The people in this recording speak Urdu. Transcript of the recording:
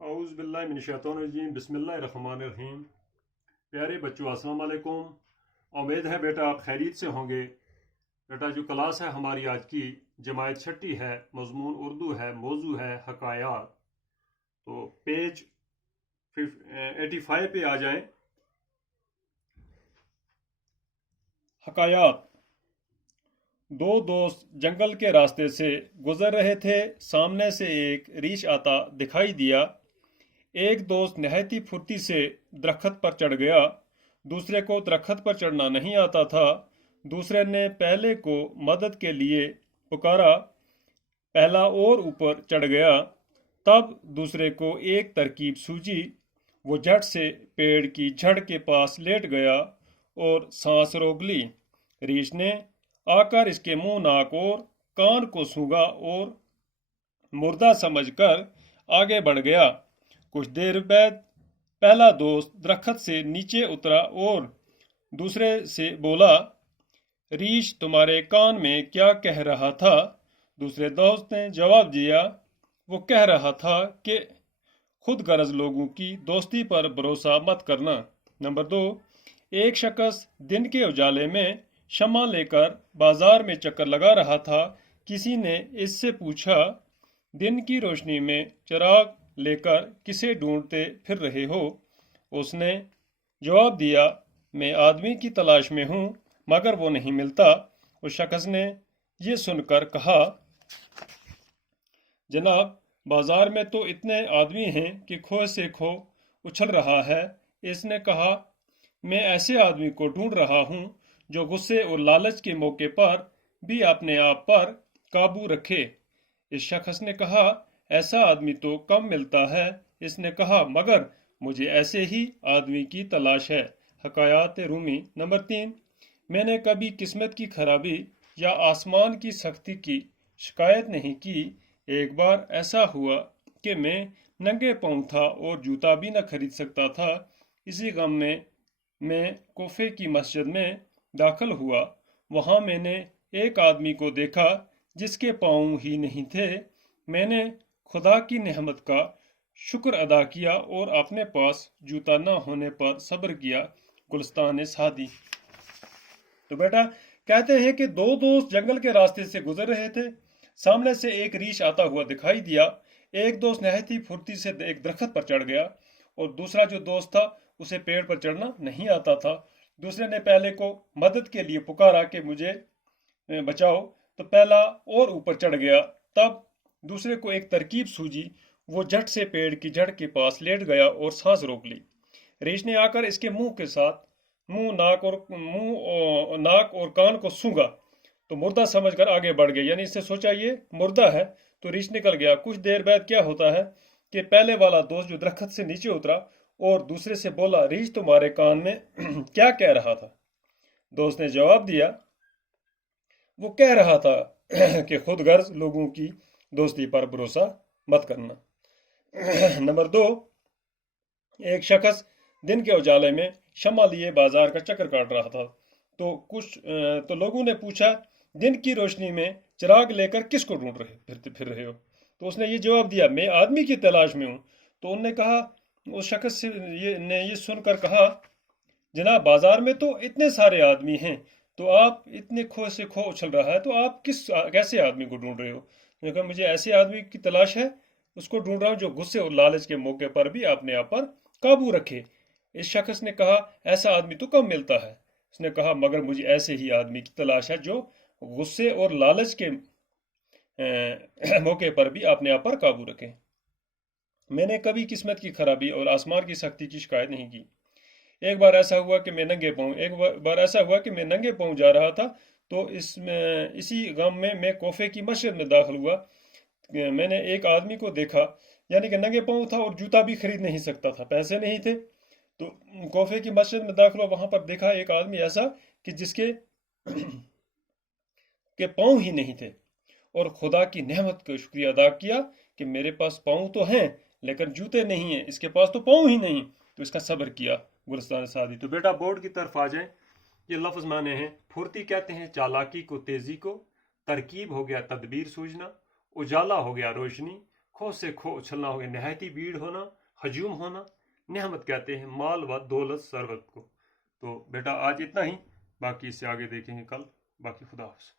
اعوذ باللہ من الشیطان الرجیم، بسم اللہ الرحمن الرحیم۔ پیارے بچوں، السلام علیکم۔ امید ہے بیٹا آپ خیریت سے ہوں گے۔ بیٹا جو کلاس ہے ہماری آج کی جماعت چھٹی ہے، مضمون اردو ہے، موضوع ہے حکایات۔ تو پیج 85 پہ آ جائیں۔ حکایات۔ دو دوست جنگل کے راستے سے گزر رہے تھے۔ سامنے سے ایک ریچھ آتا دکھائی دیا۔ ایک دوست نہایتی پھرتی سے درخت پر چڑھ گیا۔ دوسرے کو درخت پر چڑھنا نہیں آتا تھا۔ دوسرے نے پہلے کو مدد کے لیے پکارا۔ پہلا اور اوپر چڑھ گیا۔ تب دوسرے کو ایک ترکیب سوجی۔ وہ جھٹ سے پیڑ کی جڑ کے پاس لیٹ گیا اور سانس روک لی۔ ریچھ نے آ کر اس کے منہ، ناک اور کان کو سونگھا اور مردہ سمجھ کر آگے بڑھ گیا۔ کچھ دیر بعد پہلا دوست درخت سے نیچے اترا اور دوسرے سے بولا، ریچھ تمہارے کان میں کیا کہہ رہا تھا؟ دوسرے دوست نے جواب دیا، وہ کہہ رہا تھا کہ خود غرض لوگوں کی دوستی پر بھروسہ مت کرنا۔ نمبر 2، ایک شخص دن کے اجالے میں شمع لے کر بازار میں چکر لگا رہا تھا۔ کسی نے اس سے پوچھا، دن کی روشنی میں چراغ لے کر کسے ڈھونڈتے پھر رہے ہو؟ اس نے جواب دیا، میں آدمی کی تلاش میں ہوں مگر وہ نہیں ملتا۔ اس شخص نے یہ سن کر کہا، جناب بازار میں تو اتنے آدمی ہیں کہ کھو سے کھو اچھل رہا ہے۔ اس نے کہا، میں ایسے آدمی کو ڈھونڈ رہا ہوں جو غصے اور لالچ کے موقع پر بھی اپنے آپ پر قابو رکھے۔ اس شخص نے کہا، ایسا آدمی تو کم ملتا ہے۔ اس نے کہا، مگر مجھے ایسے ہی آدمی کی تلاش ہے۔ حکایات رومی۔ نمبر 3، میں نے کبھی قسمت کی خرابی یا آسمان کی سختی کی شکایت نہیں کی۔ ایک بار ایسا ہوا کہ میں ننگے پاؤں تھا اور جوتا بھی نہ خرید سکتا تھا۔ اسی غم میں کوفے کی مسجد میں داخل ہوا۔ وہاں میں نے ایک آدمی کو دیکھا جس کے پاؤں ہی نہیں تھے۔ میں نے خدا کی نعمت کا شکر ادا کیا اور اپنے پاس جوتا نہ ہونے پر صبر کیا۔ گلستان سعدی۔ تو بیٹا کہتے ہیں کہ دو دوست جنگل کے راستے سے گزر رہے تھے۔ سامنے سے ایک ریچھ آتا ہوا دکھائی دیا۔ ایک دوست نہایتی پھرتی سے ایک درخت پر چڑھ گیا اور دوسرا جو دوست تھا اسے پیڑ پر چڑھنا نہیں آتا تھا۔ دوسرے نے پہلے کو مدد کے لیے پکارا کہ مجھے بچاؤ، تو پہلا اور اوپر چڑھ گیا۔ تب دوسرے کو ایک ترکیب سوجی۔ وہ جھٹ سے پیڑ کی جڑ کے پاس لیٹ گیا اور سانس روک لی۔ ریچھ نے آ کر اس کے منہ کے ساتھ ناک اور کان کو سونگھا تو مردہ سمجھ کر آگے بڑھ گیا، یعنی اس نے سوچا یہ مردہ ہے، تو ریچھ نکل گیا۔ کچھ دیر بعد کیا ہوتا ہے کہ پہلے والا دوست جو درخت سے نیچے اترا اور دوسرے سے بولا، ریچھ تمہارے کان میں کیا کہہ رہا تھا؟ دوست نے جواب دیا، وہ کہہ رہا تھا کہ خود غرض لوگوں کی دوستی پر بھروسہ مت کرنا۔ نمبر 2، ایک شخص دن کے اجالے میں شمع لیے بازار کا چکر کاٹ رہا تھا۔ تو لوگوں نے پوچھا، دن کی روشنی میں چراغ لے کر کس کو ڈھونڈ پھر رہے ہو؟ تو اس نے یہ جواب دیا، میں آدمی کی تلاش میں ہوں۔ تو انہوں نے کہا، اس شخص نے یہ سن کر کہا، جناب بازار میں تو اتنے سارے آدمی ہیں، تو آپ اتنے کھو سے کھو اچھل رہا ہے، تو آپ کیسے آدمی کو ڈھونڈ رہے ہو؟ میں نے کہا، مجھے ایسے آدمی کی تلاش ہے، اس کو ڈھونڈ رہا ہوں جو غصے اور لالچ کے موقع پر بھی اپنے آپ پر قابو رکھے۔ اس شخص نے کہا، ایسا آدمی تو کم ملتا ہے۔ اس نے کہا، مگر مجھے ایسے ہی آدمی کی تلاش ہے جو غصے اور لالچ کے موقع پر بھی اپنے آپ پر قابو رکھے۔ میں نے کبھی قسمت کی خرابی اور آسمان کی سختی کی شکایت نہیں کی۔ ایک بار ایسا ہوا کہ میں ننگے پاؤں جا رہا تھا، تو اسی غم میں کوفے کی مسجد میں داخل ہوا۔ میں نے ایک آدمی کو دیکھا، یعنی کہ ننگے پاؤں تھا اور جوتا بھی خرید نہیں سکتا تھا، پیسے نہیں تھے۔ تو کوفے کی مسجد میں داخل ہوا، وہاں پر دیکھا ایک آدمی ایسا کہ جس کے پاؤں ہی نہیں تھے، اور خدا کی نعمت کا شکریہ ادا کیا کہ میرے پاس پاؤں تو ہیں لیکن جوتے نہیں ہیں، اس کے پاس تو پاؤں ہی نہیں، تو اس کا صبر کیا۔ گلستان سعدی۔ تو بیٹا بورڈ کی طرف آ جائیں۔ یہ لفظ معنی ہیں، پھرتی کہتے ہیں چالاکی کو، تیزی کو، ترکیب ہو گیا تدبیر سوجنا، اجالا ہو گیا روشنی، کھو سے کھو اچھلنا ہو گیا نہایتی بھیڑ ہونا، ہجوم ہونا۔ نعمت کہتے ہیں مال و دولت ثروت کو۔ تو بیٹا آج اتنا ہی، باقی اس سے آگے دیکھیں گے کل۔ باقی خدا حافظ۔